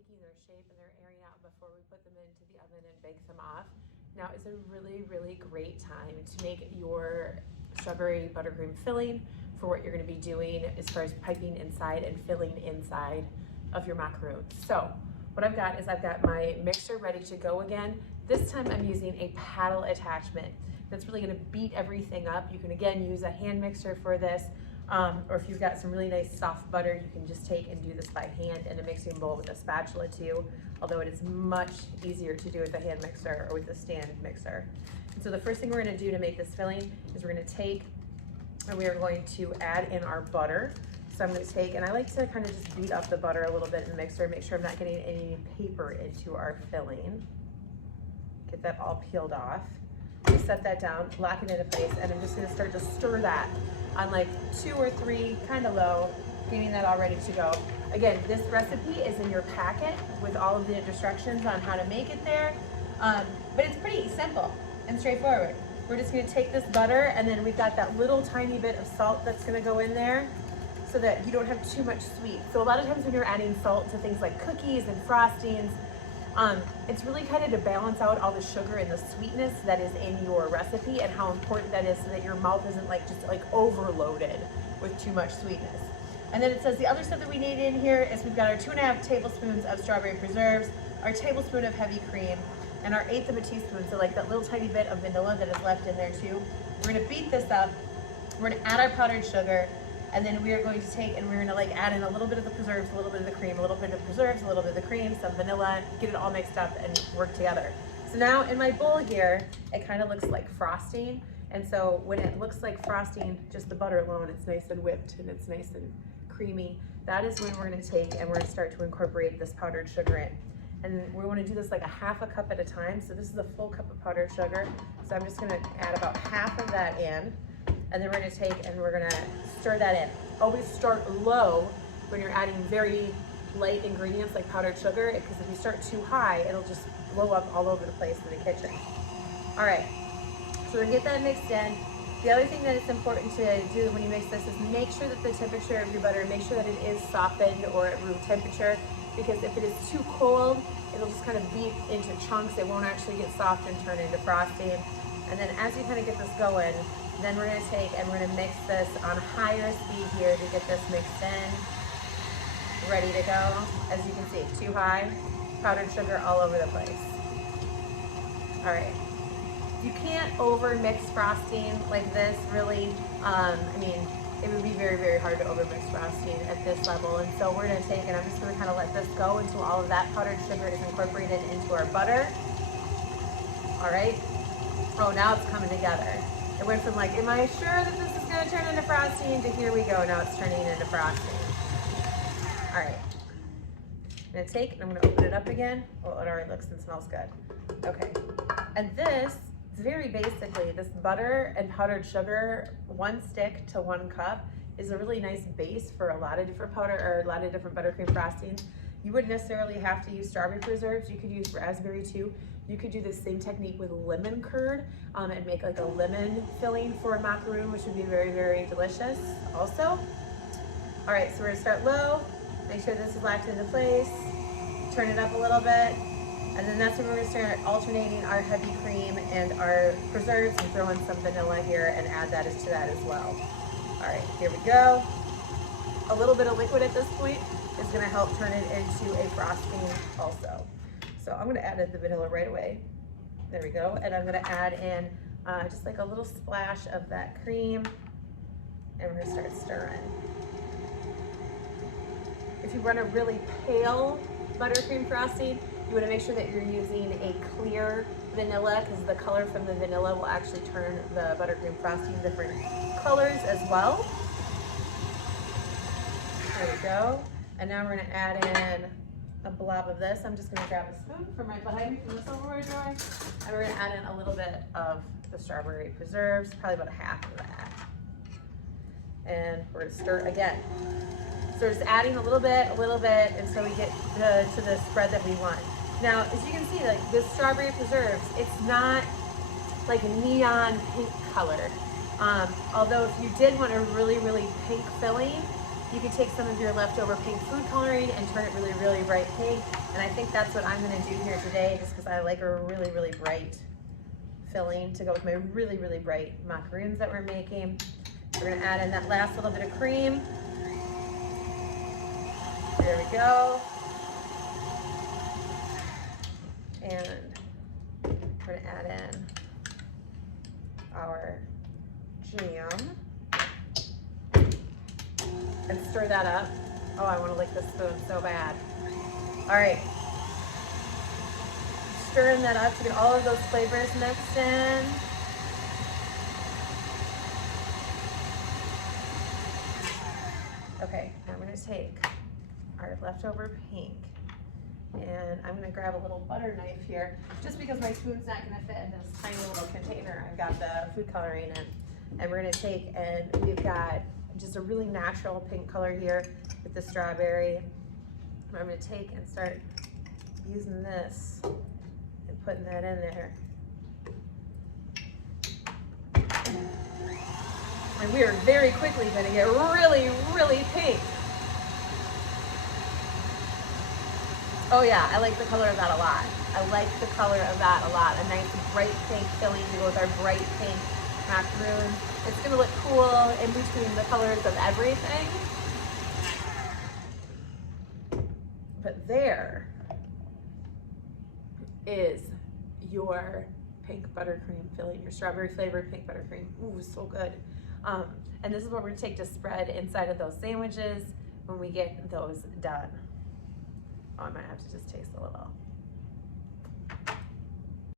taking their shape and they're airing out before we put them into the oven and bake them off. Now is a really, really great time to make your strawberry buttercream filling for what you're going to be doing as far as piping inside and filling inside of your macaroons. So what I've got is I've got my mixer ready to go again. This time I'm using a paddle attachment. That's really going to beat everything up. You can again use a hand mixer for this, or if you've got some really nice soft butter, you can just take and do this by hand in a mixing bowl with a spatula too, although it is much easier to do with a hand mixer or with a stand mixer. And so the first thing we're going to do to make this filling is we're going to take and we are going to add in our butter. So I'm going to take, and I like to kind of just beat up the butter a little bit in the mixer, make sure I'm not getting any paper into our filling. Get that all peeled off. Just set that down, lock it into place, and I'm just going to start to stir that on like 2 or 3, kind of low, getting that all ready to go. Again, this recipe is in your packet with all of the instructions on how to make it there, but it's pretty simple and straightforward. We're just going to take this butter, and then we've got that little tiny bit of salt that's going to go in there so that you don't have too much sweet. So a lot of times when you're adding salt to things like cookies and frostings, it's really kind of to balance out all the sugar and the sweetness that is in your recipe, and how important that is so that your mouth isn't like just like overloaded with too much sweetness. And then it says the other stuff that we need in here is we've got our 2½ tablespoons of strawberry preserves, our tablespoon of heavy cream, and our 1/8 of a teaspoon, so like that little tiny bit of vanilla that is left in there too. We're gonna beat this up, we're gonna add our powdered sugar, and then we are going to take and we're gonna like add in a little bit of the preserves, a little bit of the cream, a little bit of preserves, a little bit of the cream, some vanilla, get it all mixed up and work together. So now in my bowl here, it kind of looks like frosting. And so when it looks like frosting, just the butter alone, it's nice and whipped and it's nice and creamy. That is when we're gonna take and we're gonna start to incorporate this powdered sugar in. And we wanna do this like a 1/2 cup at a time. So this is a full cup of powdered sugar. So I'm just gonna add about 1/2 of that in. And then we're gonna take and we're gonna stir that in. Always start low when you're adding very light ingredients like powdered sugar, because if you start too high, it'll just blow up all over the place in the kitchen. All right, so we're gonna get that mixed in. The other thing that is important to do when you mix this is make sure that the temperature of your butter, make sure that it is softened or at room temperature, because if it is too cold, it'll just kind of beat into chunks. It won't actually get soft and turn into frosting. And then as you kind of get this going, then we're gonna take and we're gonna mix this on higher speed here to get this mixed in, ready to go. As you can see, too high, powdered sugar all over the place. All right, you can't over mix frosting like this really. I mean, it would be very, very hard to over mix frosting at this level. And so we're gonna take and I'm just gonna kind of let this go until all of that powdered sugar is incorporated into our butter. All right, oh, now it's coming together. It went from like, am I sure that this is gonna turn into frosting, to here we go, now it's turning into frosting. All right, I'm gonna take and I'm gonna open it up again. Well, it already looks and smells good. Okay, and this is very basically, this butter and powdered sugar, 1 stick to 1 cup, is a really nice base for a lot of different powder or a lot of different buttercream frostings. You wouldn't necessarily have to use strawberry preserves. You could use raspberry too. You could do the same technique with lemon curd and make like a lemon filling for a macaroon, which would be very, very delicious also. All right, so we're gonna start low, make sure this is locked into place, turn it up a little bit, and then that's when we're gonna start alternating our heavy cream and our preserves and throw in some vanilla here and add that to that as well. All right, here we go. A little bit of liquid at this point is gonna help turn it into a frosting also. So I'm gonna add in the vanilla right away. There we go. And I'm gonna add in just like a little splash of that cream, and we're gonna start stirring. If you want a really pale buttercream frosting, you wanna make sure that you're using a clear vanilla, because the color from the vanilla will actually turn the buttercream frosting different colors as well. There we go. And now we're gonna add in a blob of this. I'm just gonna grab a spoon from right behind me from the silverware drawer. And we're gonna add in a little bit of the strawberry preserves, probably about 1/2 of that. And we're gonna stir again. So we're just adding a little bit, until we get to the spread that we want. Now, as you can see, like this strawberry preserves, it's not like a neon pink color. Although if you did want a really, really pink filling, You could take some of your leftover pink food coloring and turn it really, really bright pink. And I think that's what I'm gonna do here today, just because I like a really, really bright filling to go with my really, really bright macaroons that we're making. We're gonna add in that last little bit of cream. There we go. And we're gonna add in our jam and stir that up. Oh, I wanna lick this spoon so bad. All right. Stirring that up to get all of those flavors mixed in. Okay, now I'm gonna take our leftover pink and I'm gonna grab a little butter knife here, just because my spoon's not gonna fit in this tiny little container. I've got the food coloring in, and we're gonna take, and we've got just a really natural pink color here with the strawberry. And I'm gonna take and start using this and putting that in there. And we are very quickly gonna get really, really pink. Oh yeah, I like the color of that a lot. I like the color of that a lot. A nice bright pink filling to go with our bright pink macaroon. It's gonna look cool in between the colors of everything. But there is your pink buttercream filling, your strawberry flavored pink buttercream. Ooh, so good. And this is what we're gonna take to spread inside of those sandwiches when we get those done. Oh, I might have to just taste a little.